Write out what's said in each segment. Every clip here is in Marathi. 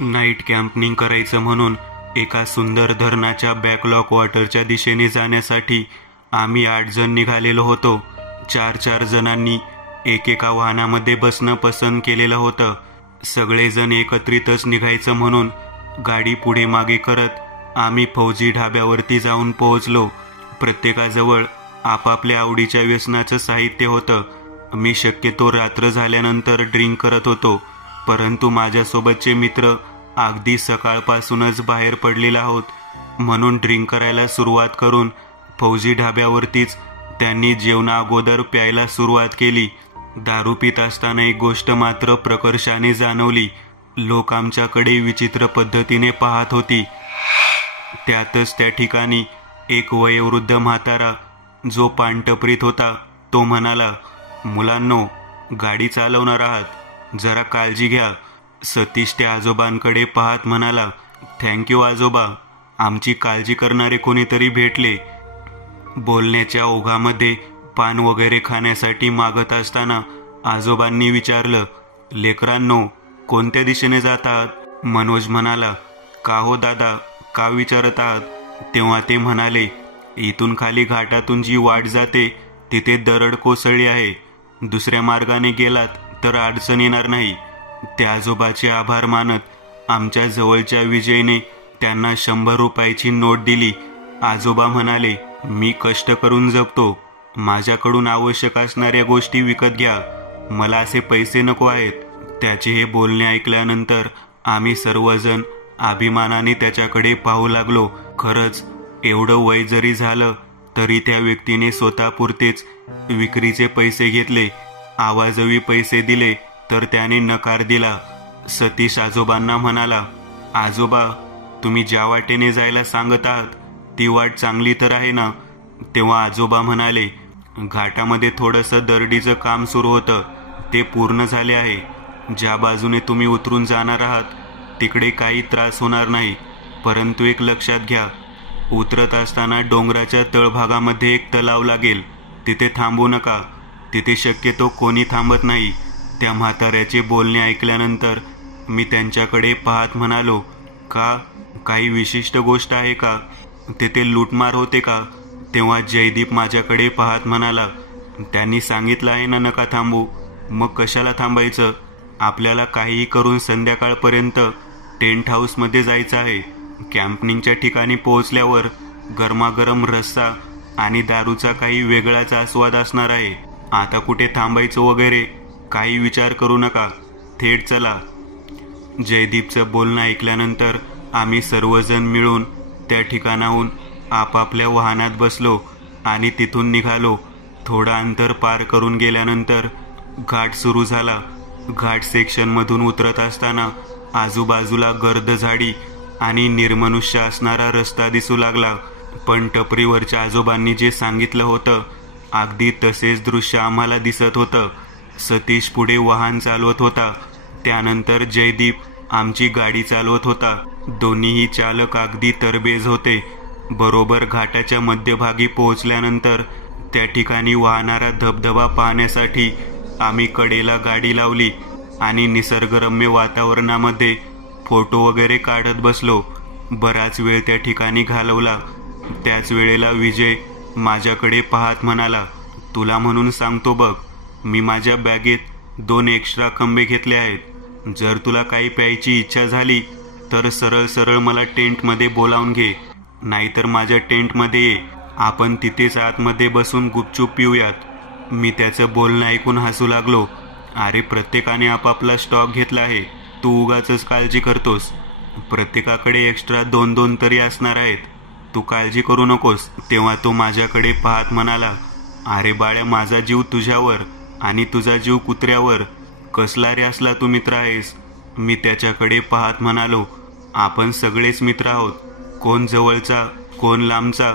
नाईट कॅम्पिंग करायचं म्हणून एका सुंदर धरणाच्या बॅकलॉक वॉटरच्या दिशेने जाण्यासाठी आम्ही 8 जण निघालेलो होतो. 4 जणांनी एकेका वाहनामध्ये बसणं पसंत केलेलं होतं. सगळेजण एकत्रितच निघायचं म्हणून गाडी पुढे मागे करत आम्ही फौजी ढाब्यावरती जाऊन पोहोचलो. प्रत्येकाजवळ आपापल्या आवडीच्या व्यसनाचं साहित्य होतं. मी शक्यतो रात्र झाल्यानंतर ड्रिंक करत होतो, परंतु माझ्यासोबतचे मित्र अगदी सकाळपासूनच बाहेर पडलेले आहोत म्हणून ड्रिंक करायला सुरुवात करून फौजी ढाब्यावरतीच त्यांनी जेवणा अगोदर प्यायला सुरुवात केली. दारू पित असताना एक गोष्ट मात्र प्रकर्षाने जाणवली. लोक आमच्याकडे विचित्र पद्धतीने पाहत होती. त्यातच त्या ठिकाणी एक वयोवृद्ध म्हातारा जो पानटपरीत होता तो म्हणाला, मुलांनो, गाडी चालवणार आहात, जरा काळजी घ्या. सतीश त्या आजोबांकडे पाहत म्हणाला, थँक्यू आजोबा, आमची काळजी करणारे कोणीतरी भेटले. बोलण्याच्या ओघामध्ये पान वगैरे खाण्यासाठी मागत असताना आजोबांनी विचारलं, लेकरांनो, कोणत्या दिशेने जात आहात? मनोज म्हणाला, का हो दादा, का विचारत आहात? तेव्हा ते म्हणाले, इथून खाली घाटातून जी वाट जाते तिथे दरड कोसळली आहे. दुसऱ्या मार्गाने गेलात तर अडचण येणार नाही. त्या आजोबाचे आभार मानत आमच्या जवळच्या विजयने त्यांना 100 रुपयाची नोट दिली. आजोबा म्हणाले, मी कष्ट करून जगतो, माझ्याकडून आवश्यक असणाऱ्या गोष्टी विकत घ्या, मला असे पैसे नको आहेत. त्याचे हे बोलणे ऐकल्यानंतर आम्ही सर्वजण अभिमानाने त्याच्याकडे पाहू लागलो. खरंच एवढं वय जरी झालं तरी त्या व्यक्तीने स्वतःपुरतेच विक्रीचे पैसे घेतले. आवाजवी पैसे दिले तर त्याने नकार दिला. सतीश आजोबांना म्हणाला, आजोबा, तुम्ही ज्या वाटेने जायला सांगत आहात ती वाट चांगली तर आहे ना? तेव्हा आजोबा म्हणाले, घाटामध्ये थोडंसं दरडीचं काम सुरू होतं, ते पूर्ण झाले आहे. ज्या बाजूने तुम्ही उतरून जाणार आहात तिकडे काही त्रास होणार नाही. परंतु एक लक्षात घ्या, उतरत असताना डोंगराच्या तळभागामध्ये एक तलाव लागेल, तिथे थांबू नका, तिथे शक्यतो कोणी थांबत नाही. त्या म्हाताऱ्याचे बोलणे ऐकल्यानंतर मी त्यांच्याकडे पाहत म्हणालो, का काही विशिष्ट गोष्ट आहे का? तिथे लूटमार होते का? तेव्हा जयदीप माझ्याकडे पाहत म्हणाला, त्यांनी सांगितलं आहे ना नका थांबू, मग कशाला थांबायचं? आपल्याला काहीही करून संध्याकाळपर्यंत टेंट हाऊसमध्ये जायचं आहे. कॅम्पिंगच्या ठिकाणी पोहोचल्यावर गरमागरम रस्सा आणि दारूचा काही वेगळाच आस्वाद असणार आहे. आता कुठे थांबायचं वगैरे काही विचार करू नका, थेट चला. जयदीपचं बोलणं ऐकल्यानंतर आम्ही सर्वजण मिळून त्या ठिकाणाहून आपापल्या वाहनात बसलो आणि तिथून निघालो. थोडं अंतर पार करून गेल्यानंतर घाट सुरू झाला. घाट सेक्शनमधून उतरत असताना आजूबाजूला गर्द झाडी आणि निर्मनुष्य असणारा रस्ता दिसू लागला. पण टपरीवरच्या आजोबांनी जे सांगितलं होतं अगदी तसेच दृश्य आम्हाला दिसत होतं. सतीश पुढे वाहन चालवत होता, त्यानंतर जयदीप आमची गाडी चालवत होता. दोन्हीही चालक अगदी तरबेज होते. बरोबर घाटाच्या मध्यभागी पोहोचल्यानंतर त्या ठिकाणी वाहणारा धबधबा पाहण्यासाठी आम्ही कडेला गाडी लावली आणि निसर्गरम्य वातावरणामध्ये फोटो वगैरे काढत बसलो. बराच वेळ त्या ठिकाणी घालवला. त्याच वेळेला विजय माझ्याकडे पाहत म्हणाला, तुला म्हणून सांगतो बघ, मी माझ्या बॅगेत 2 एक्स्ट्रा खंबे घेतले आहेत. जर तुला काही प्यायची इच्छा झाली तर सरळ सरळ मला टेंटमध्ये बोलावून घे, नाहीतर माझ्या टेंटमध्ये ये, आपण तिथेच आतमध्ये बसून गुपचूप पिऊयात. मी त्याचं बोलणं ऐकून हसू लागलो. अरे, प्रत्येकाने आपापला स्टॉक घेतला आहे, तू उगाचच काळजी करतोस. प्रत्येकाकडे एक्स्ट्रा 2-2 तरी असणार आहेत, तू काळजी करू नकोस. तेव्हा तो माझ्याकडे पाहत म्हणाला, अरे बाळ्या, माझा जीव तुझ्यावर आणि तुझा जीव कुत्र्यावर, कसला रे असला तू मित्र आहेस? मी त्याच्याकडे पाहत म्हणालो, आपण सगळेच मित्र आहोत, कोण जवळचा कोण लांबचा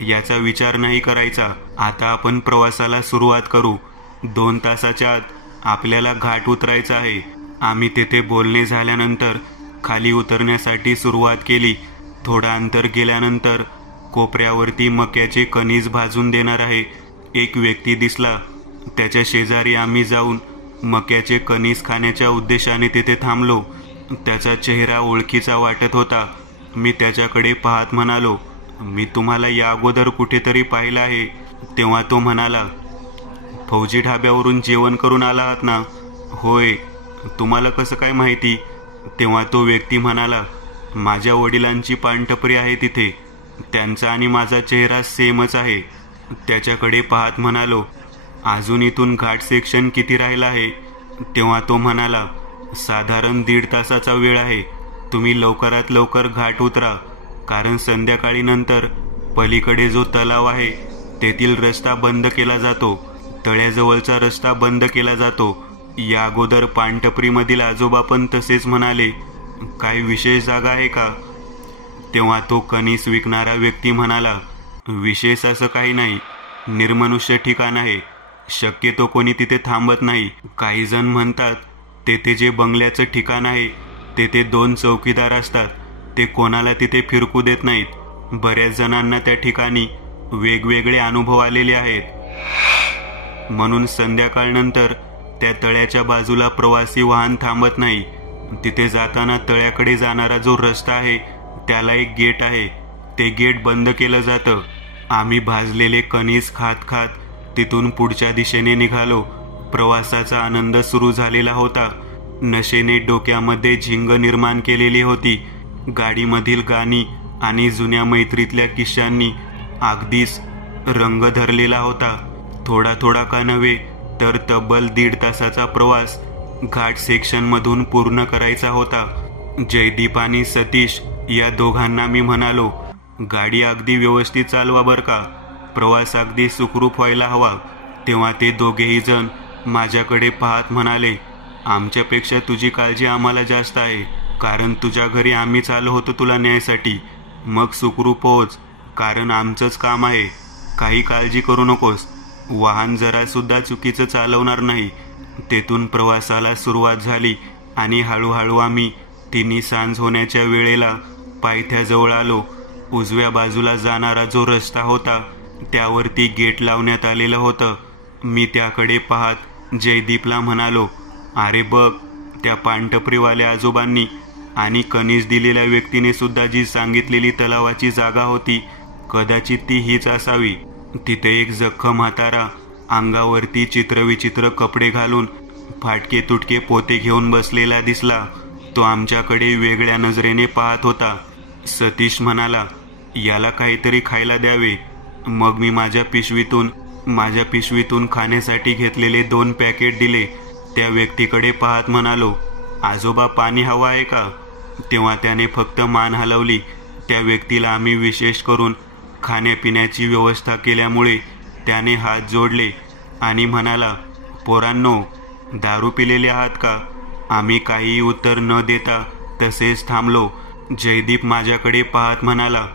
याचा विचार नाही करायचा. आता आपण प्रवासाला सुरुवात करू. 2 तासाच्या आत आपल्याला घाट उतरायचा आहे. आम्ही तेथे बोलणे झाल्यानंतर खाली उतरण्यासाठी सुरुवात केली. थोडं अंतर गेल्यानंतर कोपऱ्यावरती मक्याचे कणीस भाजून देणार आहे एक व्यक्ती दिसला. त्याच्या शेजारी आम्ही जाऊन मक्याचे कणीस खाण्याच्या उद्देशाने तिथे थांबलो. त्याचा चेहरा ओळखीचा वाटत होता. मी त्याच्याकडे पाहत म्हणालो, मी तुम्हाला या अगोदर कुठेतरी पाहिलं आहे. तेव्हा तो म्हणाला, फौजी ढाब्यावरून जेवण करून आला आहात ना? होय. तुम्हाला कसं काय माहिती? तेव्हा तो व्यक्ती म्हणाला, माझ्या वडिलांची पानटपरी आहे तिथे. त्यांचा आणि माझा चेहरा सेमच आहे. त्याच्याकडे पाहत म्हणालो, अजून इथून घाट सेक्शन किती राहिला आहे? तेव्हा तो म्हणाला, साधारण 1.5 तासाचा वेळ आहे. तुम्ही लवकरात लवकर घाट उतरा, कारण संध्याकाळी नंतर पलीकडे जो तलाव आहे तेथील रस्ता बंद केला जातो. तळ्याजवळचा रस्ता बंद केला जातो. या अगोदर पानटपरीमधील आजोबा पण तसेच म्हणाले. काही विशेष जागा आहे का? तेव्हा तो कणीस विकणारा व्यक्ती म्हणाला, विशेष असं काही नाही. निर्मनुष्य ठिकाण आहे. शक्यतो कोणी तिथे थांबत नाही. काही जण म्हणतात तेथे जे बंगल्याचं ठिकाण आहे तेथे 2 चौकीदार असतात. ते कोणाला तिथे फिरकू देत नाहीत. बऱ्याच जणांना त्या ठिकाणी वेगवेगळे अनुभव आलेले आहेत. म्हणून संध्याकाळनंतर त्या तळ्याच्या बाजूला प्रवासी वाहन थांबत नाही. तिथे जाताना तळ्याकडे जाणारा जो रस्ता आहे त्याला एक गेट आहे. ते गेट बंद केलं जातं. आम्ही भाजलेले कणीस खात खात तिथून पुढच्या दिशेने निघालो. प्रवासाचा आनंद सुरू झालेला होता. नशेने डोक्यामध्ये झिंग निर्माण केलेली होती. गाडीमधील गाणी आणि जुन्या मैत्रीतल्या किस्सांनी अगदीच रंग धरलेला होता. थोडा थोडा का नव्हे तर तब्बल 1.5 तासाचा प्रवास घाट सेक्शनमधून पूर्ण करायचा होता. जयदीप आणि सतीश या दोघांना मी म्हणालो, गाडी अगदी व्यवस्थित चालवा बरं का. प्रवास अगदी सुखरूप व्हायला हवा. तेव्हा ते दोघेही जण माझ्याकडे पाहत म्हणाले, आमच्यापेक्षा तुझी काळजी आम्हाला जास्त आहे, कारण तुझ्या घरी आम्हीच आलो होतो तुला न्यायसाठी. मग सुखरूप पोहोच, कारण आमचंच काम आहे. काही काळजी करू नकोस. वाहन जरा सुद्धा चुकीचं चालवणार नाही. तेथून प्रवासाला सुरुवात झाली आणि हळूहळू आम्ही तिन्ही सांज होण्याच्या वेळेला पायथ्याजवळ आलो. उजव्या बाजूला जाणारा जो रस्ता होता त्यावरती गेट लावण्यात आलेलं होतं. मी त्याकडे पाहत जयदीपला म्हणालो, अरे बघ, त्या पानटपरीवाल्या आजोबांनी आणि कणीस दिलेल्या व्यक्तीने सुद्धा जी सांगितलेली तलावाची जागा होती, कदाचित ती हीच असावी. तिथे एक जख्म म्हातारा अंगावरती चित्रविचित्र कपडे घालून फाटके तुटके पोते घेऊन बसलेला दिसला. तो आमच्याकडे वेगळ्या नजरेने पाहत होता. सतीश म्हणाला, याला काहीतरी खायला द्यावे. मग मी माझ्या पिशवीतून खाण्यासाठी घेतलेले 2 पॅकेट दिले. त्या व्यक्तीकडे पाहत म्हणालो, आजोबा पाणी हवं आहे का? तेव्हा त्याने फक्त मान हलवली. त्या व्यक्तीला आम्ही विशेष करून खाण्यापिण्याची व्यवस्था केल्यामुळे त्याने हात जोडले आणि म्हणाला, पोरांनो, दारू पिलेले आहात का? आम्ही काहीही उत्तर न देता तसेच थांबलो. जयदीप माझ्याकडे पाहत म्हणाला,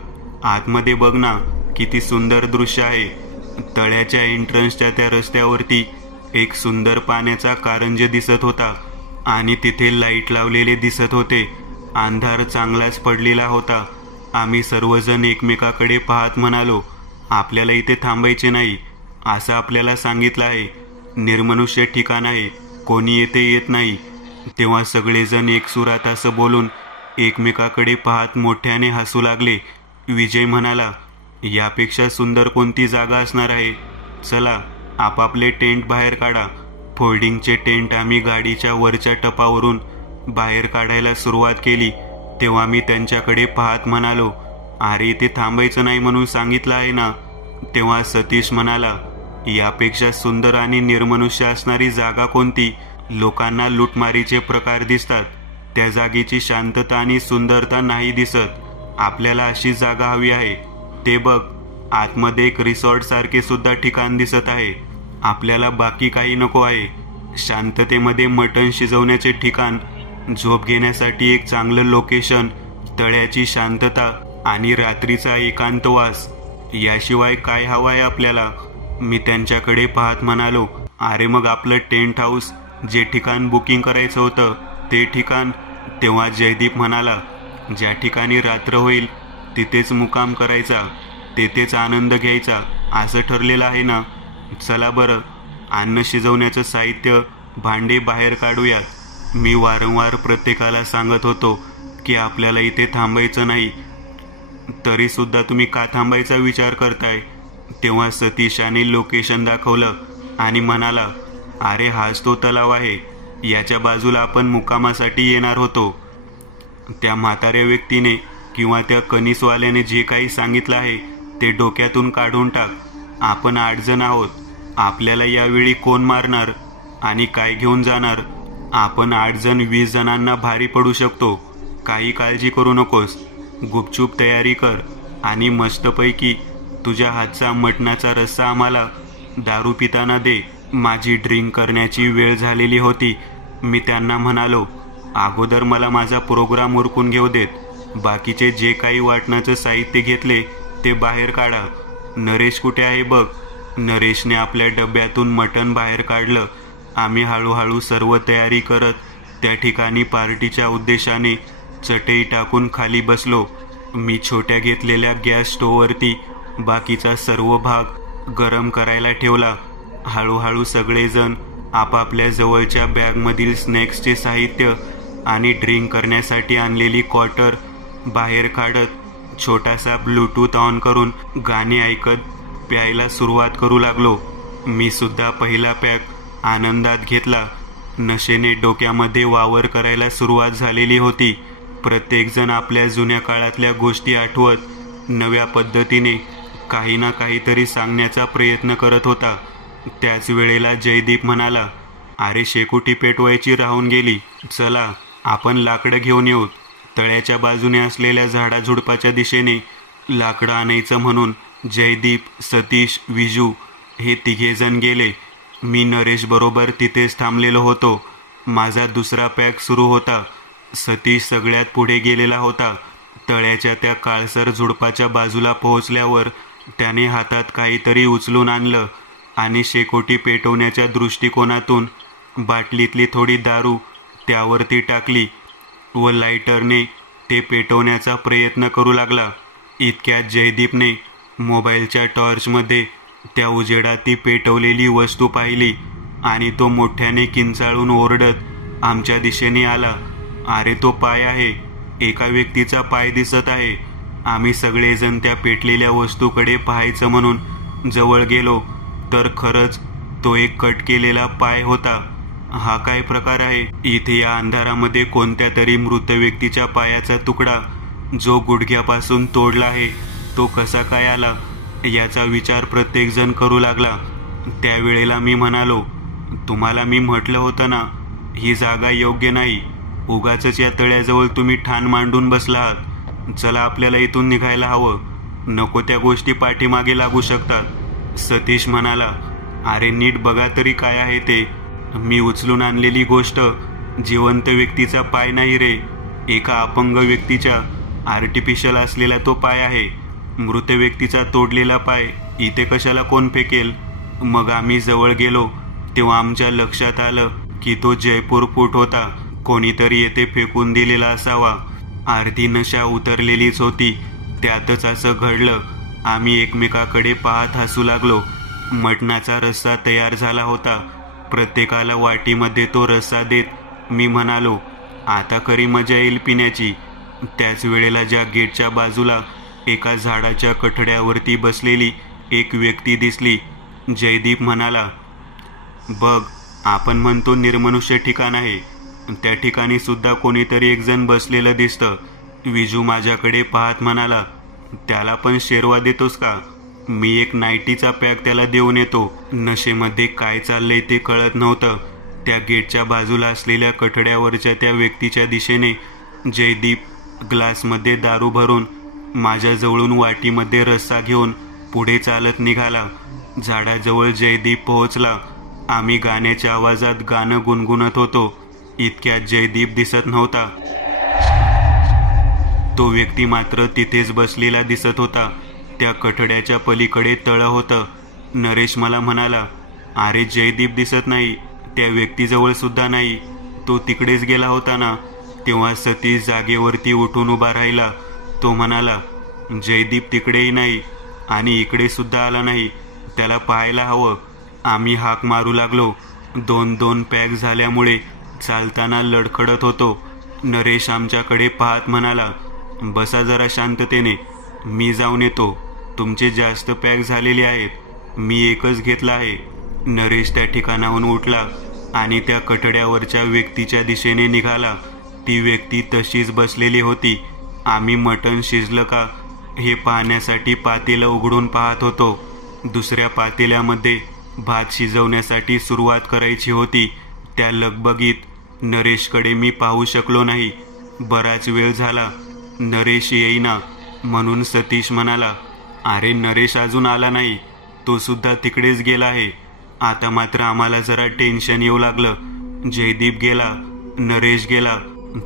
आतमध्ये बघ ना, किती सुंदर दृश्य आहे. तळ्याच्या एंट्रन्सच्या त्या रस्त्यावरती एक सुंदर पाण्याचा कारंजे दिसत होता आणि तिथे लाईट लावलेले दिसत होते. अंधार चांगलाच पडलेला होता. आम्ही सर्वजण एकमेकाकडे पाहत म्हणालो, आपल्याला इथे थांबायचे नाही असं आपल्याला सांगितलं आहे. निर्मनुष्य ठिकाण आहे. कोणी येथे येत नाही. तेव्हा सगळेजण एकसुरात असं बोलून एकमेकाकडे पाहत मोठ्याने हसू लागले. विजय म्हणाला, यापेक्षा सुंदर कोणती जागा असणार आहे? चला, आपापले टेंट बाहेर काढा. फोल्डिंगचे टेंट आम्ही गाडीच्या वरच्या टपावरून बाहेर काढायला सुरुवात केली. तेव्हा मी त्यांच्याकडे पाहत म्हणालो, अरे इथे थांबायचं नाही म्हणून सांगितलं आहे ना. तेव्हा सतीश म्हणाला, यापेक्षा सुंदर आणि निर्मनुष्य असणारी जागा कोणती? लोकांना लुटमारीचे प्रकार दिसतात. त्या जागेची शांतता आणि सुंदरता नाही दिसत. आपल्याला अशी जागा हवी आहे. ते बघ, आतमध्ये एक रिसॉर्ट सारखे सुद्धा ठिकाण दिसत आहे. आपल्याला बाकी काही नको आहे. शांततेमध्ये मटण शिजवण्याचे ठिकाण, झोप घेण्यासाठी एक चांगलं लोकेशन, तळ्याची शांतता आणि रात्रीचा एकांतवास. याशिवाय काय हवं आहे आपल्याला? मी त्यांच्याकडे पाहत म्हणालो, अरे मग आपलं टेंट हाऊस, जे ठिकाण बुकिंग करायचं होतं ते ठिकाण. तेव्हा जयदीप म्हणाला, ज्या ठिकाणी रात्र होईल तिथेच मुक्काम करायचा, तेथेच आनंद घ्यायचा असं ठरलेलं आहे ना. चला बरं, अन्न शिजवण्याचं साहित्य, भांडे बाहेर काढूयात. मी वारंवार प्रत्येकाला सांगत होतो की आपल्याला इथे थांबायचं नाही, तरी सुद्धा तुम्ही का थांबायचा विचार करताय? तेव्हा सतीशाने लोकेशन दाखवलं आणि म्हणाला, अरे हाच तो तलाव आहे, याच्या बाजूला आपण मुक्कामासाठी येणार होतो. त्या म्हाताऱ्या व्यक्तीने किंवा त्या कनिसवाल्याने जे काही सांगितलं आहे ते डोक्यातून काढून टाक. आपण 8 जण आहोत. आपल्याला यावेळी कोण मारणार आणि काय घेऊन जाणार? आपण 8 जण 20 जणांना भारी पडू शकतो. काही काळजी करू नकोस. गुपचूप तयारी कर आणि मस्तपैकी तुझ्या हातचा मटणाचा रस्सा आम्हाला दारू पिताना दे. माझी ड्रिंक करण्याची वेळ झालेली होती. मी त्यांना म्हणालो, अगोदर मला माझा प्रोग्राम उरकून घेऊ देत. बाकीचे जे काही वाटण्याचं साहित्य घेतले ते बाहेर काढा. नरेश कुठे आहे बघ. नरेशने आपल्या डब्यातून मटण बाहेर काढलं. आम्ही हळूहळू सर्व तयारी करत त्या ठिकाणी पार्टीच्या उद्देशाने चटई टाकून खाली बसलो. मी छोट्या घेतलेल्या गॅस स्टोववरती बाकीचा सर्व भाग गरम करायला ठेवला. हळूहळू सगळेजण आपापल्या जवळच्या बॅगमधील स्नॅक्सचे साहित्य आणि ड्रिंक करण्यासाठी आणलेली क्वार्टर बाहेर काढत छोटासा ब्लूटूथ ऑन करून गाणी ऐकत प्यायला सुरुवात करू लागलो. मी सुद्धा पहिला पॅक आनंदात घेतला. नशेने डोक्यामध्ये वावर करायला सुरुवात झालेली होती. प्रत्येकजण आपल्या जुन्या काळातल्या गोष्टी आठवत नव्या पद्धतीने काही ना काहीतरी सांगण्याचा प्रयत्न करत होता. त्याच वेळेला जयदीप म्हणाला, अरे शेकोटी पेटवायची राहून गेली. चला आपण लाकडं घेऊन येऊ. तळ्याच्या बाजूने असलेल्या झाडाझुडपाच्या दिशेने लाकडं आणायचं म्हणून जयदीप, सतीश, विजू हे 3 जण गेले. मी नरेश बरोबर तिथेच थांबलेलो होतो. माझा दुसरा पॅक सुरू होता. सतीश सगळ्यात पुढे गेलेला होता. तळ्याच्या त्या काळसर झुडपाच्या बाजूला पोहोचल्यावर त्याने हातात काहीतरी उचलून आणलं आणि शेकोटी पेटवण्याच्या दृष्टिकोनातून बाटलीतली थोडी दारू त्यावरती टाकली व लायटरने ते पेटवण्याचा प्रयत्न करू लागला. इतक्यात जयदीपने मोबाईलच्या टॉर्चमध्ये त्या उजेडात ती पेटवलेली वस्तू पाहिली आणि तो मोठ्याने किंचाळून ओरडत आमच्या दिशेने आला. अरे तो पाय आहे. एका व्यक्तीचा पाय दिसत आहे. आम्ही सगळेजण त्या पेटलेल्या वस्तूकडे पाहायचं म्हणून जवळ गेलो तर खरंच तो एक कट केलेला पाय होता. हा काय प्रकार आहे? इथे या अंधारामध्ये कोणत्या तरी मृत व्यक्तीच्या पायाचा तुकडा जो गुडघ्यापासून तोडला आहे तो कसा काय आला याचा विचार प्रत्येकजण करू लागला. त्यावेळेला मी म्हणालो, तुम्हाला मी म्हटलं होतं ना, ही जागा योग्य नाही. उगाचच या तळ्याजवळ तुम्ही ठाण मांडून बसला आहात. चला आपल्याला इथून निघायला हवं. नको त्या गोष्टी पाठीमागे लागू शकतात. सतीश म्हणाला, अरे नीट बघा तरी काय आहे ते. मी उचलून आणलेली गोष्ट जिवंत व्यक्तीचा पाय नाही रे. एका अपंग व्यक्तीच्या आर्टिफिशियल असलेला तो पाय आहे. मृत व्यक्तीचा तोडलेला पाय इथे कशाला कोण फेकेल? मग आम्ही जवळ गेलो तेव्हा आमच्या लक्षात आलं की तो जयपूर फूट होता. कोणीतरी येथे फेकून दिलेला असावा. अर्धी नशा उतरलेलीच होती. त्यातच असं घडलं. आम्ही एकमेकाकडे पाहत हसू लागलो. मटणाचा रस्सा तयार झाला होता. प्रत्येकाला वाटीमध्ये तो रस्सा देत मी म्हणालो, आता खरी मजा येईल पिण्याची. त्याच वेळेला ज्या गेटच्या बाजूला एका झाडाच्या कठड्यावरती बसलेली एक व्यक्ती दिसली. जयदीप म्हणाला, बघ आपण म्हणतो निर्मनुष्य ठिकाण आहे, त्या ठिकाणी सुद्धा कोणीतरी एक जण बसलेलं दिसतं. विजू माझ्याकडे पाहत म्हणाला, त्याला पण शेरवा देतोस का? मी एक नाईटीचा पॅक त्याला देऊन येतो. नशेमध्ये काय चाललंय ते कळत नव्हतं. त्या गेटच्या बाजूला असलेल्या कठड्यावरच्या त्या व्यक्तीच्या दिशेने जयदीप ग्लासमध्ये दारू भरून माझ्याजवळून वाटीमध्ये रस्सा घेऊन पुढे चालत निघाला. झाडाजवळ जयदीप पोहोचला. आम्ही गाण्याच्या आवाजात गाणं गुणगुणत होतो. इतक्यात जयदीप दिसत नव्हता. तो व्यक्ती मात्र तिथेच बसलेला दिसत होता. त्या कठड्याच्या पलीकडे तळं होतं. नरेश मला म्हणाला, अरे जयदीप दिसत नाही. त्या व्यक्तीजवळ सुद्धा नाही. तो तिकडेच गेला होता ना. तेव्हा सतीश जागेवरती उठून उभा राहिला. तो म्हणाला, जयदीप तिकडेही नाही आणि इकडे सुद्धा आला नाही. त्याला पाहायला हवं. आम्ही हाक मारू लागलो. 2-2 पॅक झाल्यामुळे चालताना लडखडत होतो. नरेश आमच्याकडे पाहत म्हणाला, बसा जरा शांततेने, मी जाऊन येतो. तुमचे जास्त पॅक झालेले आहेत, मी एकच घेतला आहे. नरेश त्या ठिकाणाहून उठला आणि त्या कठड्यावरच्या व्यक्तीच्या दिशेने निघाला. ती व्यक्ती तशीच बसलेली होती. आम्ही मटण शिजलं का हे पाहण्यासाठी पातेलं उघडून पाहत होतो. दुसऱ्या पातेल्यामध्ये भात शिजवण्यासाठी सुरुवात करायची होती. त्या लगबगीत नरेशकडे मी पाहू शकलो नाही. बराच वेळ झाला, नरेश येईना. म्हणून सतीश म्हणाला, अरे नरेश अजून आला नाही, तो सुद्धा तिकडेच गेला आहे. आता मात्र आम्हाला जरा टेन्शन येऊ लागलं. जयदीप गेला, नरेश गेला,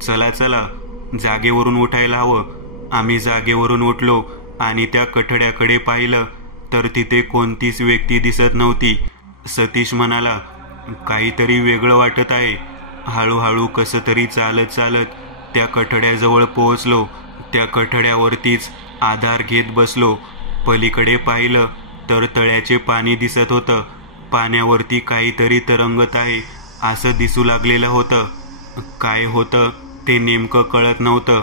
चला चला जागेवरून उठायला हवं. आम्ही जागेवरून उठलो आणि त्या कठड्याकडे पाहिलं तर तिथे कोणतीच व्यक्ती दिसत नव्हती. सतीश म्हणाला, काहीतरी वेगळं वाटत आहे. हळूहळू कसं तरी चालत चालत त्या कठड्याजवळ पोहोचलो. त्या कठड्यावरतीच आधार घेत बसलो. पलीकडे पाहिलं तर तळ्याचे पाणी दिसत होतं. पाण्यावरती काहीतरी तरंगत आहे असं दिसू लागलेलं होतं. काय होतं ते नेमकं कळत नव्हतं.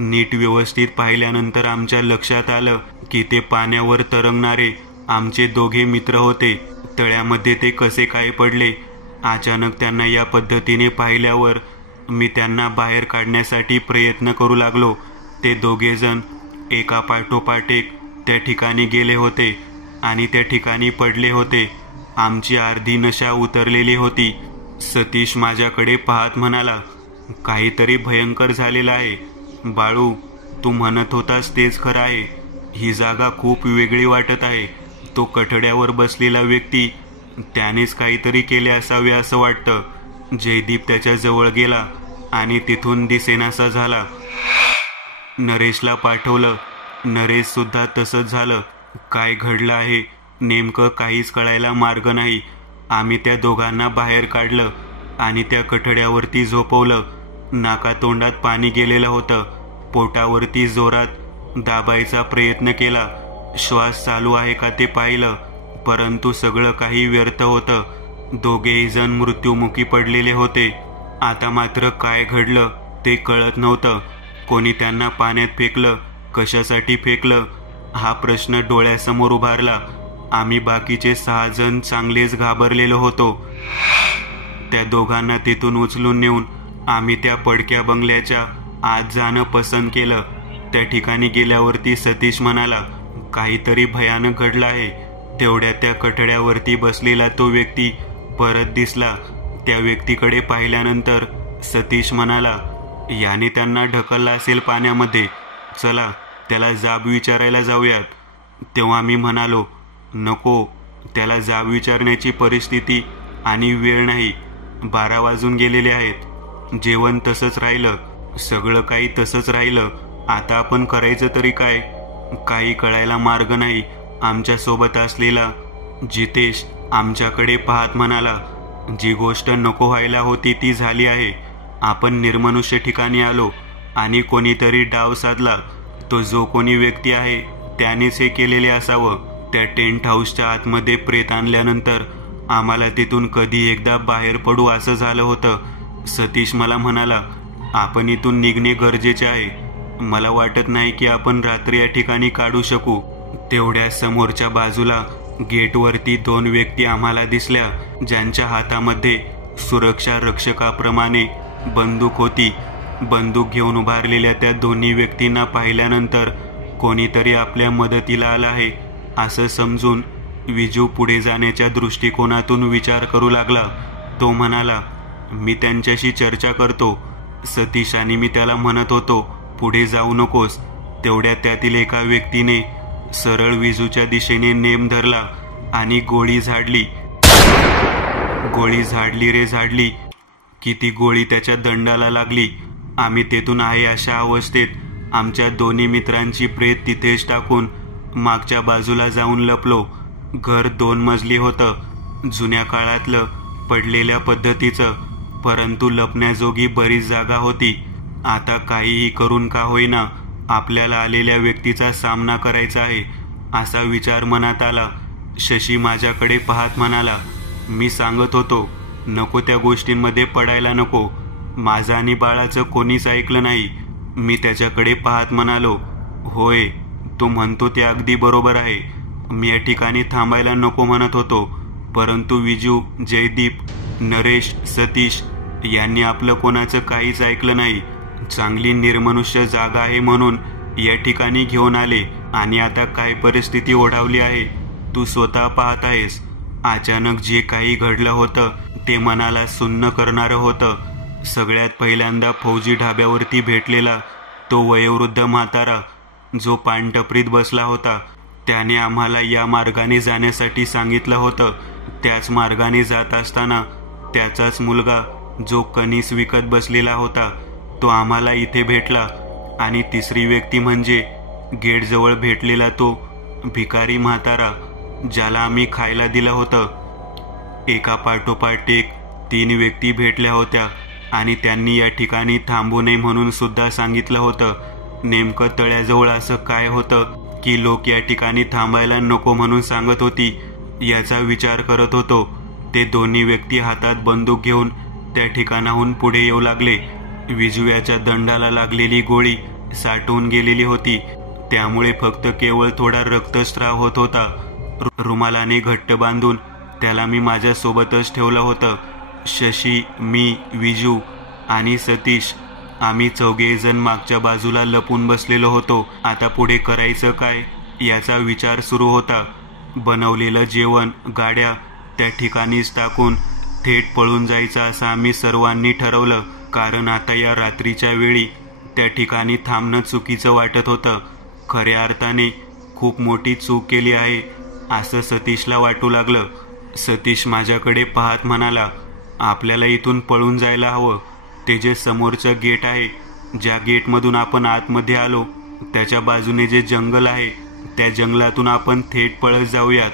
नीट व्यवस्थित पाहिल्यानंतर आमच्या लक्षात आलं की ते पाण्यावर तरंगणारे आमचे दोघे मित्र होते. तळ्यामध्ये ते कसे काय पडले? अचानक त्यांना या पद्धतीने पाहिल्यावर मी त्यांना बाहेर काढण्यासाठी प्रयत्न करू लागलो. ते दोघेजण एका पाठोपाठ एक त्या ठिकाणी गेले होते आणि त्या ठिकाणी पडले होते. आमची अर्धी नशा उतरलेली होती. सतीश माझ्याकडे पाहत म्हणाला, काहीतरी भयंकर झालेलं आहे. बाळू, तू म्हणत होतास तेच खरं आहे. ही जागा खूप वेगळी वाटत आहे. तो कठड्यावर बसलेला व्यक्ती, त्यानेच काहीतरी केले असावे असं वाटतं. जयदीप त्याच्या जवळ गेला आणि तिथून दिसेनासा झाला. नरेशला पाठवलं. नरेश सुद्धा तसंच झालं. काय घडलं आहे नेमकं काहीच कळायला मार्ग नाही. आम्ही त्या दोघांना बाहेर काढलं आणि त्या कठड्यावरती झोपवलं. नाकातोंडात पाणी गेलेलं होतं. पोटावरती जोरात दाबायचा प्रयत्न केला. श्वास चालू आहे का ते पाहिलं, परंतु सगळं काही व्यर्थ होतं. दोघेही जण मृत्युमुखी पडलेले होते. आता मात्र काय घडलं ते कळत नव्हतं. कोणी त्यांना पाण्यात फेकलं, कशासाठी फेकलं हा प्रश्न डोळ्यासमोर उभारला. आम्ही बाकीचे 6 जण चांगलेच घाबरलेलो होतो. त्या दोघांना तिथून उचलून नेऊन आम्ही त्या पडक्या बंगल्याच्या आत जाणं पसंत केलं. त्या ठिकाणी गेल्यावरती सतीश म्हणाला, काहीतरी भयानक घडलं आहे. तेवढ्या त्या कठड्यावरती बसलेला तो व्यक्ती परत दिसला. त्या व्यक्तीकडे पाहिल्यानंतर सतीश म्हणाला, याने त्यांना ढकललं असेल पाण्यामध्ये, चला त्याला जाब विचारायला जाऊयात. तेव्हा मी म्हणालो, नको, त्याला जाब विचारण्याची परिस्थिती आणि वेळ नाही. 12 वाजून गेलेले आहेत. जेवण तसंच राहिलं, सगळं काही तसंच राहिलं. आता आपण करायचं तरी काय? काही कळायला मार्ग नाही. आमच्या सोबत असलेला जितेश आमच्याकडे पाहत म्हणाला, जी गोष्ट नको व्हायला होती ती झाली आहे. आपण निर्मनुष्य ठिकाणी आलो आणि कोणीतरी डाव साधला. तो जो कोणी व्यक्ती आहे त्यानेच हे केलेले असावं. त्या टेंट हाऊसच्या आतमध्ये प्रेत आणल्यानंतर आम्हाला तिथून कधी एकदा बाहेर पडू असं झालं होतं. सतीश मला म्हणाला, आपण इथून निघणे गरजेचे आहे. मला वाटत नाही की आपण रात्री या ठिकाणी काढू शकू. तेवढ्या समोरच्या बाजूला गेटवरती 2 व्यक्ती आम्हाला दिसल्या, ज्यांच्या हातामध्ये सुरक्षा रक्षकाप्रमाणे बंदूक होती. बंदूक घेऊन उभारलेल्या त्या दोन्ही व्यक्तींना पाहिल्यानंतर कोणीतरी आपल्या मदतीला आला आहे असं समजून विजू पुढे जाण्याच्या दृष्टिकोनातून विचार करू लागला. तो म्हणाला, मी त्यांच्याशी चर्चा करतो. सतीश आणि मी त्याला म्हणत होतो, पुढे जाऊ नकोस. तेवढ्या त्यातील एका व्यक्तीने सरळ विजूच्या दिशेने नेम धरला आणि गोळी झाडली. गोळी झाडली रे झाडली की ती गोळी त्याच्या दंडाला लागली. आम्ही तेथून आहे अशा अवस्थेत आमच्या दोन्ही मित्रांची प्रेत तिथेच टाकून मागच्या बाजूला जाऊन लपलो. घर 2 मजली होतं, जुन्या काळातलं, पडलेल्या पद्धतीचं, परंतु लपण्याजोगी बरीच जागा होती. आता काहीही करून का होईना आपल्याला आलेल्या व्यक्तीचा सामना करायचा आहे असा विचार मनात आला. शशी माझ्याकडे पाहत म्हणाला, मी सांगत होतो नको त्या गोष्टींमध्ये पडायला नको. माझं आणि बाळाचं कोणीच ऐकलं नाही. मी त्याच्याकडे पाहत म्हणालो, होय, तो म्हणतो ते अगदी बरोबर आहे. मी या ठिकाणी थांबायला नको म्हणत होतो, परंतु विजू, जयदीप, नरेश, सतीश यांनी आपलं कोणाचं काहीच ऐकलं नाही. चांगली निर्मनुष्य जागा आहे म्हणून या ठिकाणी घेऊन आले आणि आता काय परिस्थिती ओढावली आहे तू स्वतः पाहत आहेस. अचानक जे काही घडलं होतं ते मनाला सुन्न करणारं होतं. सगळ्यात पहिल्यांदा फौजी ढाब्यावरती भेटलेला तो वयोवृद्ध म्हातारा जो पानटपरीत बसला होता, त्याने आम्हाला या मार्गाने जाण्यासाठी सांगितलं होतं. त्याच मार्गाने जात असताना त्याचाच मुलगा जो कणीस विकत बसलेला होता तो आम्हाला इथे भेटला. आणि तिसरी व्यक्ती म्हणजे गेटजवळ भेटलेला तो भिकारी म्हातारा ज्याला आम्ही खायला दिलं होतं. एका पाठोपाठ एक 3 व्यक्ती भेटल्या होत्या आणि त्यांनी या ठिकाणी थांबू नये म्हणून सुद्धा सांगितलं होतं. नेमकं तळ्याजवळ असं काय होतं की लोक या ठिकाणी थांबायला नको म्हणून सांगत होती याचा विचार करत होतो. ते दोन्ही व्यक्ती हातात बंदूक घेऊन त्या ठिकाणाहून पुढे येऊ लागले. विजुयाच्या दंडाला लागलेली गोळी साठवून गेलेली होती, त्यामुळे फक्त केवळ थोडा रक्तस्राव होत होता. रुमालाने घट्ट बांधून त्याला मी माझ्यासोबतच ठेवलं होतं. शशी, मी, विजू आणि सतीश आम्ही 4घे जण मागच्या बाजूला लपून बसलेलो होतो. आता पुढे करायचं काय याचा विचार सुरू होता. बनवलेलं जेवण, गाड्या त्या ठिकाणीच टाकून थेट पळून जायचं असं आम्ही सर्वांनी ठरवलं, कारण आता या रात्रीच्या वेळी त्या ठिकाणी थांबणं चुकीचं वाटत होतं. खऱ्या अर्थाने खूप मोठी चूक केली आहे असं सतीशला वाटू लागलं. सतीश माझ्याकडे पाहत म्हणाला, आपल्याला इथून पळून जायला हवं. ते जे समोरचं गेट आहे, ज्या गेटमधून आपण आतमध्ये आलो त्याच्या बाजूने जे जंगल आहे त्या जंगलातून आपण थेट पळत जाऊयात.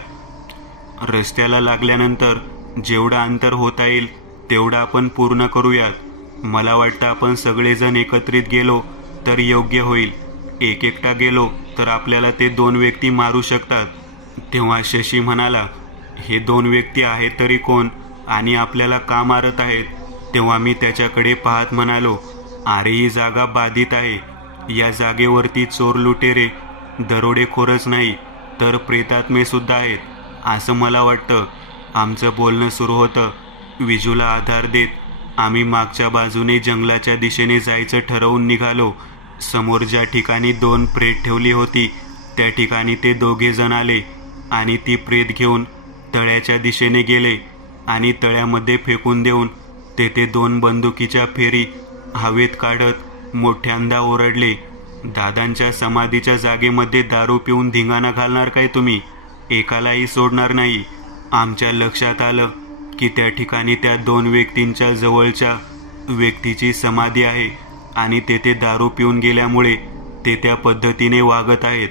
रस्त्याला लागल्यानंतर जेवढं अंतर होता येईल तेवढं आपण पूर्ण करूयात. मला वाटतं आपण सगळेजण एकत्रित गेलो तर योग्य होईल. एकटा गेलो तर आपल्याला ते 2 व्यक्ती मारू शकतात. तेव्हा शशी म्हणाला, हे 2 व्यक्ती आहेत तरी कोण आणि आपल्याला का मारत आहेत? तेव्हा मी त्याच्याकडे पाहत म्हणालो, अरे ही जागा बाधित आहे. या जागेवरती चोर लुटेरे दरोडेखोरच नाही तर प्रेतात्मे सुद्धा आहेत असं मला वाटतं. आमचं बोलणं सुरू होतं. विजूला आधार देत आम्ही मागच्या बाजूने जंगलाच्या दिशेने जायचं ठरवून निघालो. समोर ज्या ठिकाणी 2 प्रेत ठेवली होती त्या ठिकाणी ते 2घे जण आले आणि ती प्रेत घेऊन तळ्याच्या दिशेने गेले आणि तळ्यामध्ये फेकून देऊन तेथे 2 बंदुकीच्या फेरी हवेत काढत मोठ्यांदा ओरडले, दादांच्या समाधीच्या जागेमध्ये दारू पिऊन धिंगाणा घालणार काय तुम्ही? एकालाही सोडणार नाही. आमच्या लक्षात आलं की त्या ठिकाणी त्या 2 व्यक्तींच्या जवळच्या व्यक्तीची समाधी आहे आणि तेथे दारू पिऊन गेल्यामुळे ते त्या पद्धतीने वागत आहेत.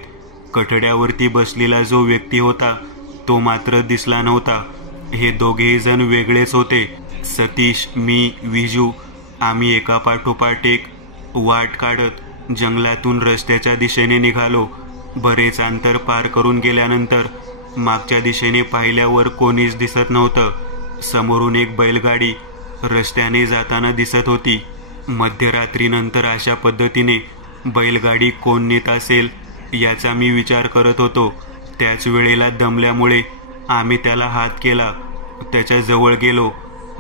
कठड्यावरती बसलेला जो व्यक्ती होता तो मात्र दिसला नव्हता. हे 2घेही जण वेगळेच होते. सतीश, मी, विजू आम्ही एका पाठोपाठ एक वाट काढत जंगलातून रस्त्याच्या दिशेने निघालो. बरेच अंतर पार करून गेल्यानंतर मागच्या दिशेने पाहिल्यावर कोणीच दिसत नव्हतं. समोरून एक बैलगाडी रस्त्याने जाताना दिसत होती. मध्यरात्रीनंतर अशा पद्धतीने बैलगाडी कोण नेत असेल याचा मी विचार करत होतो. त्याच वेळेला दमल्यामुळे आम्ही त्याला हात केला. त्याच्या जवळ गेलो.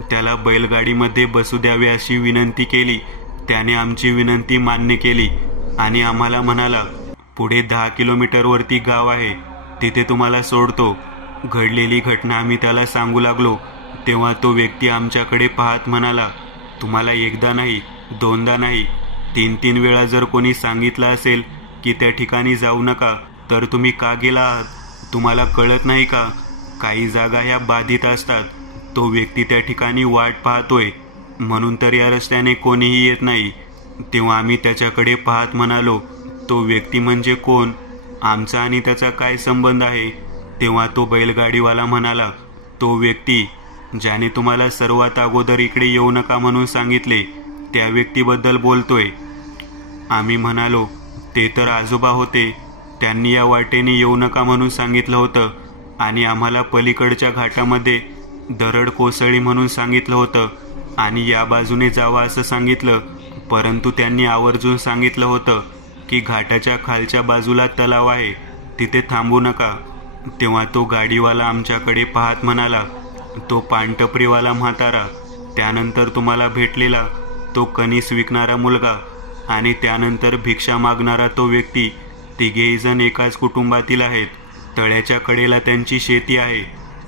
त्याला बैलगाडीमध्ये बसू द्यावे अशी विनंती केली. त्याने आमची विनंती मान्य केली आणि आम्हाला म्हणाला, पुढे 10 किलोमीटरवरती गाव आहे, तिथे तुम्हाला सोडतो. घडलेली घटना आम्ही त्याला सांगू लागलो तेव्हा तो व्यक्ती आमच्याकडे पाहत म्हणाला, तुम्हाला एकदा नाही, 2दा नाही, 3 वेळा जर कोणी सांगितलं असेल की त्या ठिकाणी जाऊ नका तर तुम्ही का गेला आहात? तुम्हाला कळत नाही का? काही जागा ह्या बाधित असतात. तो व्यक्ती त्या ठिकाणी वाट पाहतोय म्हणून तर या रस्त्याने कोणीही येत नाही. तेव्हा आम्ही त्याच्याकडे पाहत म्हणालो, तो व्यक्ती म्हणजे कोण? आमचा आणि त्याचा काय संबंध आहे? तेव्हा तो बैलगाडीवाला म्हणाला, तो व्यक्ती ज्याने तुम्हाला सर्वात अगोदर इकडे येऊ नका म्हणून सांगितले त्या व्यक्तीबद्दल बोलतोय. आम्ही म्हणालो, ते तर आजोबा होते. त्यांनी या वाटेने येऊ नका म्हणून सांगितलं होतं आणि आम्हाला पलीकडच्या घाटामध्ये दरड कोसळी म्हणून सांगितलं होतं आणि या बाजूने जावा असं सांगितलं, परंतु त्यांनी आवर्जून सांगितलं होतं की घाटाच्या खालच्या बाजूला तलाव आहे, तिथे थांबू नका. तेव्हा तो गाडीवाला आमच्याकडे पाहत म्हणाला, तो पानटपरीवाला म्हातारा, त्यानंतर तुम्हाला भेटलेला तो कणीस विकणारा मुलगा आणि त्यानंतर भिक्षा मागणारा तो व्यक्ती, तिघेही जण एकाच कुटुंबातील आहेत. तळ्याच्या कडेला त्यांची शेती आहे.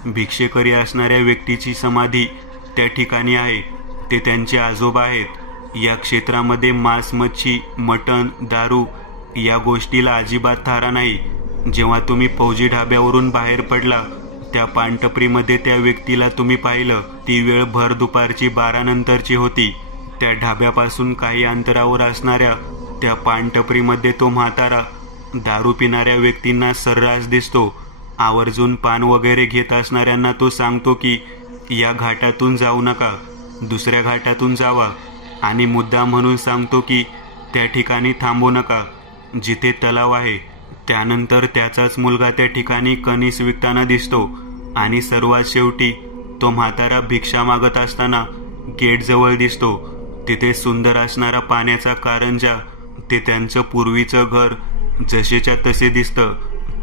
भिक्षेकरी असणाऱ्या व्यक्तीची समाधी त्या ठिकाणी आहे. ते त्यांचे आजोबा आहेत. या क्षेत्रामध्ये मांस, मच्छी, मटण, दारू या गोष्टीला अजिबात थारा नाही. जेव्हा तुम्ही फौजी ढाब्यावरून बाहेर पडला त्या पानटपरीमध्ये त्या व्यक्तीला तुम्ही पाहिलं. ती वेळ भर दुपारची 12 नंतरची होती. त्या ढाब्यापासून काही अंतरावर असणाऱ्या त्या पानटपरीमध्ये तो म्हातारा दारू पिणाऱ्या व्यक्तींना सर्रास दिसतो. आवर्जून पान वगैरे घेत असणाऱ्यांना तो सांगतो की या घाटातून जाऊ नका, दुसऱ्या घाटातून जावा, आणि मुद्दा म्हणून सांगतो की त्या ठिकाणी थांबू नका जिथे तलाव आहे. त्यानंतर त्याचाच मुलगा त्या ठिकाणी कणीस विकताना दिसतो आणि सर्वात शेवटी तो म्हातारा भिक्षा मागत असताना गेटजवळ दिसतो. तिथे सुंदर असणारा पाण्याचा कारंजा, ते त्यांचं पूर्वीचं घर जसेच्या तसे दिसतं.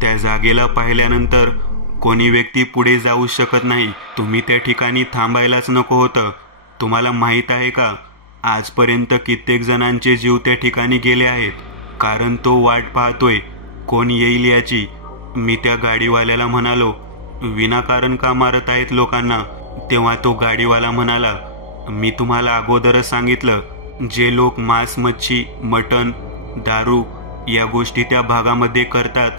त्या जागेला पाहिल्यानंतर कोणी व्यक्ती पुढे जाऊ शकत नाही. तुम्ही त्या ठिकाणी थांबायलाच नको होतं. तुम्हाला माहीत आहे का, आजपर्यंत कित्येक जणांचे जीव त्या ठिकाणी गेले आहेत, कारण तो वाट पाहतोय कोण येईल याची. मी त्या गाडीवाल्याला म्हणालो, विनाकारण का मारत आहेत लोकांना? तेव्हा तो गाडीवाला म्हणाला, मी तुम्हाला अगोदरच सांगितलं, जे लोक मांस, मच्छी, मटण, दारू या गोष्टी त्या भागामध्ये करतात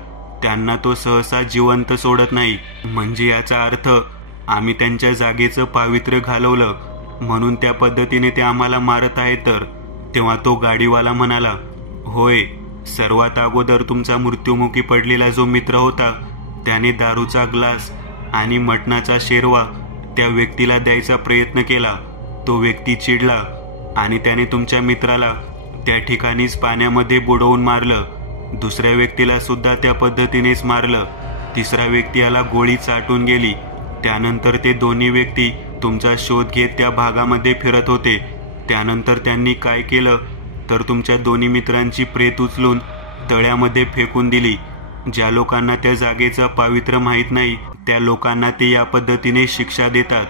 त्यांना तो सहसा जिवंत सोडत नाही. म्हणजे याचा अर्थ आम्ही त्यांच्या जागेचं पावित्र्य घालवलं म्हणून त्या पद्धतीने ते आम्हाला मारत आहेत तर? तेव्हा तो गाडीवाला म्हणाला, होय, सर्वात अगोदर तुमचा मृत्युमुखी पडलेला जो मित्र होता त्याने दारूचा ग्लास आणि मटणाचा शेरवा त्या व्यक्तीला द्यायचा प्रयत्न केला. तो व्यक्ती चिडला आणि त्याने तुमच्या मित्राला त्या ठिकाणीच पाण्यामध्ये बुडवून मारलं. दुसऱ्या व्यक्तीला सुद्धा त्या पद्धतीनेच मारलं. तिसरा व्यक्ती याला गोळी चाटून गेली. त्यानंतर ते दोन्ही व्यक्ती तुमचा शोध घेत त्या भागामध्ये फिरत होते. त्यानंतर त्यांनी काय केलं तर तुमच्या दोन्ही मित्रांची प्रेत उचलून तळ्यामध्ये फेकून दिली. ज्या लोकांना त्या जागेचा पावित्र्य माहीत नाही त्या लोकांना ते या पद्धतीने शिक्षा देतात.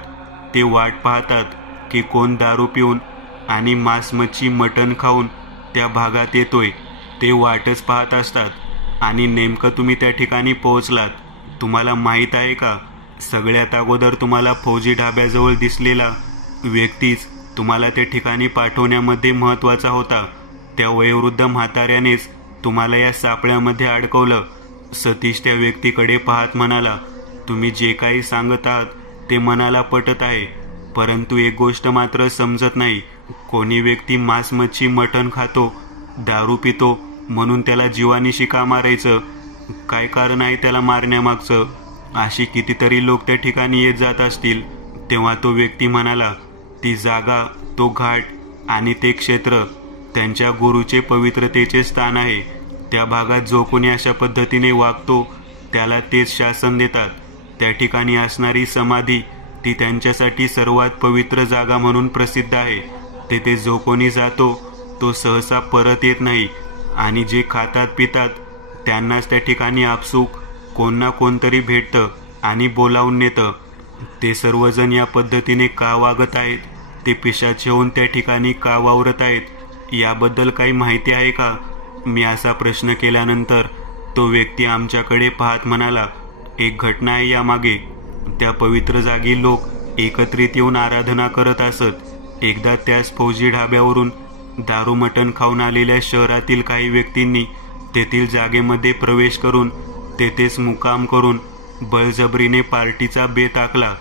ते वाट पाहतात की कोण दारू पिऊन आणि मांस, मच्छी, मटण खाऊन त्या भागात येतोय. ते वाटच पाहत असतात आणि नेमकं तुम्ही त्या ठिकाणी पोहोचलात. तुम्हाला माहीत आहे का, सगळ्यात अगोदर तुम्हाला फौजी ढाब्याजवळ दिसलेला व्यक्तीच तुम्हाला त्या ठिकाणी पाठवण्यामध्ये महत्त्वाचा होता. त्या वयोवृद्ध म्हाताऱ्यानेच तुम्हाला या सापळ्यामध्ये अडकवलं. सतीश त्या व्यक्तीकडे पाहत म्हणाला, तुम्ही जे काही सांगत आहात ते मनाला पटत आहे, परंतु एक गोष्ट मात्र समजत नाही. कोणी व्यक्ती मांस, मच्छी, मटण खातो, दारू पितो म्हणून त्याला जीवानिशी का मारायचं? काय कारण आहे त्याला मारण्यामागचं? अशी कितीतरी लोक त्या ठिकाणी येत जात असतील. तेव्हा तो व्यक्ती म्हणाला, ती जागा, तो घाट आणि ते क्षेत्र त्यांच्या गुरुचे पवित्रतेचे स्थान आहे. त्या भागात जो कोणी अशा पद्धतीने वागतो त्याला तेच शासन देतात. त्या ठिकाणी असणारी समाधी ती त्यांच्यासाठी सर्वात पवित्र जागा म्हणून प्रसिद्ध आहे. तेथे जो कोणी जातो तो सहसा परत येत नाही आणि जे खातात पितात त्यांनाच त्या ठिकाणी आपसूक कोण ना कोणतरी भेटतं आणि बोलावून नेतं. ते सर्वजण या पद्धतीने का वागत आहेत? ते पिशाच होऊन त्या ठिकाणी का वावरत आहेत? याबद्दल काही माहिती आहे का? मी असा प्रश्न केल्यानंतर तो व्यक्ती आमच्याकडे पाहत म्हणाला, एक घटना आहे यामागे. त्या पवित्र जागी लोक एकत्रित येऊन आराधना करत असत. एकदा त्याच फौजी ढाब्यावरून दारू मटण खाऊन आलेल्या शहरातील काही व्यक्तींनी तेथील जागेमध्ये प्रवेश करून तेथेच मुक्काम करून बळजबरीने पार्टीचा बेत आखला.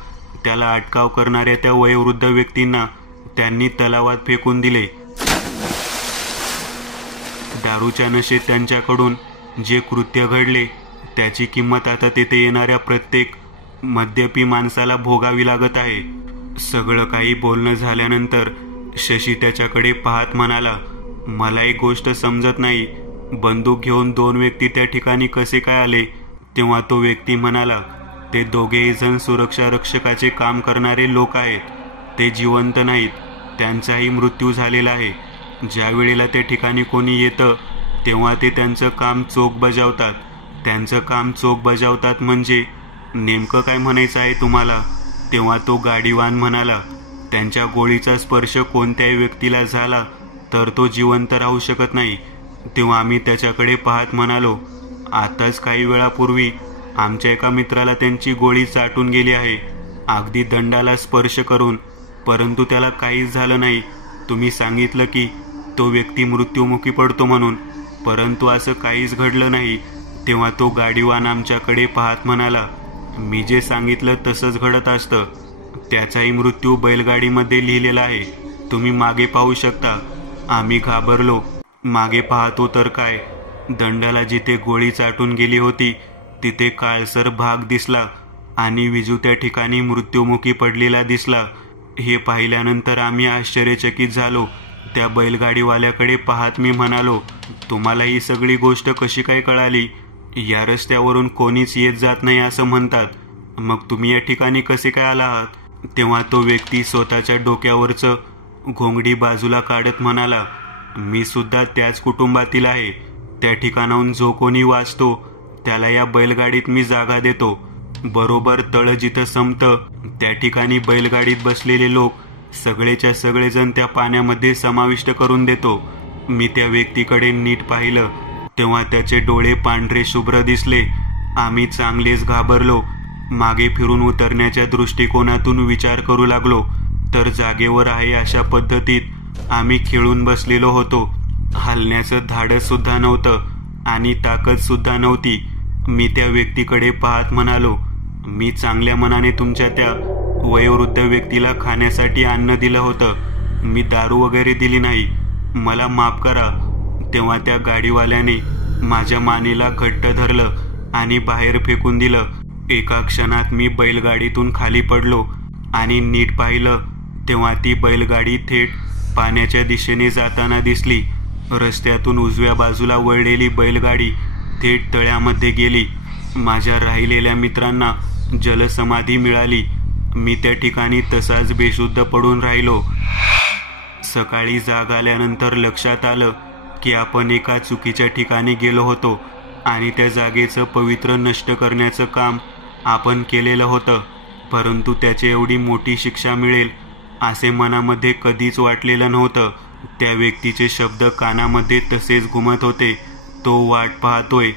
त्याला अटकाव करणाऱ्या त्या वयोवृद्ध व्यक्तींना त्यांनी तलावात फेकून दिले. दारूच्या नशेत त्यांच्याकडून जे कृत्य घडले त्याची किंमत आता तेथे येणाऱ्या प्रत्येक मद्यपी माणसाला भोगावी लागत आहे. सगळं काही बोलणं झाल्यानंतर शशी त्याच्याकडे पाहत म्हणाला, मला एक गोष्ट समजत नाही, बंदूक घेऊन 2 व्यक्ती त्या ठिकाणी कसे काय आले? तेव्हा तो व्यक्ती म्हणाला, ते दोघेही जण सुरक्षा रक्षकाचे काम करणारे लोक आहेत. ते जिवंत नाहीत, त्यांचाही मृत्यू झालेला आहे. ज्या वेळेला त्या ठिकाणी कोणी येतं तेव्हा ते त्यांचं काम चोख बजावतात. त्यांचं काम चोख बजावतात म्हणजे नेमकं काय म्हणायचं आहे तुम्हाला? तेव्हा तो गाडीवान म्हणाला, त्यांच्या गोळीचा स्पर्श कोणत्याही व्यक्तीला झाला तर तो जिवंत राहू शकत नाही. तेव्हा आम्ही त्याच्याकडे पाहत म्हणालो, आताच काही वेळापूर्वी आमच्या एका मित्राला त्यांची गोळी चाटून गेली आहे, अगदी दंडाला स्पर्श करून, परंतु त्याला काहीच झालं नाही. तुम्ही सांगितलं की तो व्यक्ती मृत्युमुखी पडतो म्हणून, परंतु असं काहीच घडलं नाही. तेव्हा तो गाडीवान आमच्याकडे पाहत म्हणाला, मी जे सांगितलं तसंच घडत असतं. त्याचाही मृत्यू बैलगाडीमध्ये लिहिलेला आहे. तुम्ही मागे पाहू शकता. आम्ही घाबरलो. मागे पाहतो तर काय, दंडाला जिथे गोळी चाटून गेली होती तिथे काळसर भाग दिसला आणि विजू त्या ठिकाणी मृत्युमुखी पडलेला दिसला. हे पाहिल्यानंतर आम्ही आश्चर्यचकित झालो. त्या बैलगाडीवाल्याकडे पाहत मी म्हणालो, तुम्हाला ही सगळी गोष्ट कशी काय कळाली? या रस्त्यावरून कोणीच येत जात नाही असं म्हणतात, मग तुम्ही या ठिकाणी कसे काय आला आहात? तेव्हा तो व्यक्ती स्वतःच्या डोक्यावरचं घोंगडी बाजूला काढत म्हणाला, मी सुद्धा त्याच कुटुंबातील आहे. त्या ठिकाणाहून जो कोणी वाचतो त्याला या बैलगाडीत मी जागा देतो. बरोबर तळ जिथं संपतं त्या ठिकाणी बैलगाडीत बसलेले लोक सगळेच्या सगळेजण त्या पाण्यामध्ये समाविष्ट करून देतो. मी त्या व्यक्तीकडे नीट पाहिलं तेव्हा त्याचे डोळे पांढरे शुभ्र दिसले. आम्ही चांगलेच घाबरलो. मागे फिरून उतरण्याच्या दृष्टिकोनातून विचार करू लागलो तर जागेवर आहे अशा पद्धतीत आम्ही खिळून बसलेलो होतो. हलण्याचं धाडस सुद्धा नव्हतं आणि ताकद सुद्धा नव्हती. मी त्या व्यक्तीकडे पाहत म्हणालो, मी चांगल्या मनाने तुमच्या त्या वयोवृद्ध व्यक्तीला खाण्यासाठी अन्न दिलं होतं. मी दारू वगैरे दिली नाही. मला माफ करा. तेव्हा त्या गाडीवाल्याने माझ्या मानेला घट्ट धरलं आणि बाहेर फेकून दिलं. एका क्षणात मी बैलगाडीतून खाली पडलो आणि नीट पाहिलं तेव्हा ती बैलगाडी थेट पाण्याच्या दिशेने जाताना दिसली. रस्त्यातून उजव्या बाजूला वळलेली बैलगाडी थेट तळ्यामध्ये गेली. माझ्या राहिलेल्या मित्रांना जलसमाधी मिळाली. मी त्या ठिकाणी तसाच बेशुद्ध पडून राहिलो. सकाळी जाग आल्यानंतर लक्षात आलं की आपण एका चुकीच्या ठिकाणी गेलो होतो आणि त्या जागेचं पवित्र नष्ट करण्याचं काम आपण केलेलं होतं, परंतु त्याची एवढी मोठी शिक्षा मिळेल असे मनामध्ये कधीच वाटलेलं नव्हतं. त्या व्यक्तीचे शब्द कानामध्ये तसेच घुमत होते. तो वाट पाहतोय,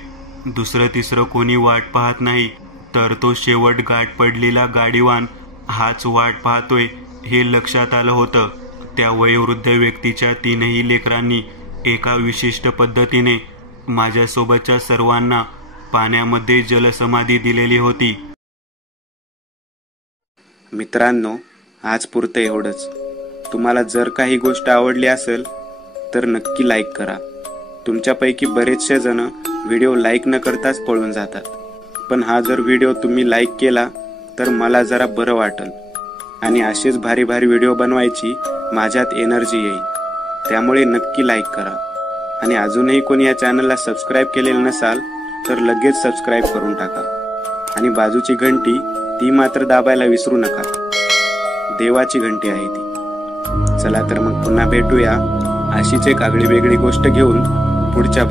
दुसरं तिसरं कोणी वाट पाहत नाही, तर तो शेवट गाठ पडलेला गाडीवान हाच वाट पाहतोय हे लक्षात आलं होतं. त्या वयोवृद्ध व्यक्तीच्या तीनही लेकरांनी एका विशिष्ट पद्धतीने माझ्यासोबतच्या सर्वांना पाण्यामध्ये जलसमाधी दिलेली होती. मित्रांनो, आज पुरतं एवढंच. तुम्हाला जर काही गोष्ट आवडली असेल तर नक्की लाईक करा. तुमच्यापैकी बरेचसे जण व्हिडिओ लाईक न करताच पळून जातात, पण हा जर व्हिडिओ तुम्ही लाईक केला तर मला जरा बरं वाटेल आणि असेच भारी भारी व्हिडिओ बनवायची माझ्यात एनर्जी येईल. त्यामुळे नक्की लाईक करा आणि अजूनही कोणी या चॅनलला सबस्क्राईब केलेलं नसाल तर लगेच सबस्क्राईब करून टाका आणि बाजूची घंटी ती मात्र दाबायला विसरू नका. देवाची घंटी आहे ती. चला तर मग पुन्हा भेटूया अशीच एक आगळी वेगळी गोष्ट घेऊन पुढच्या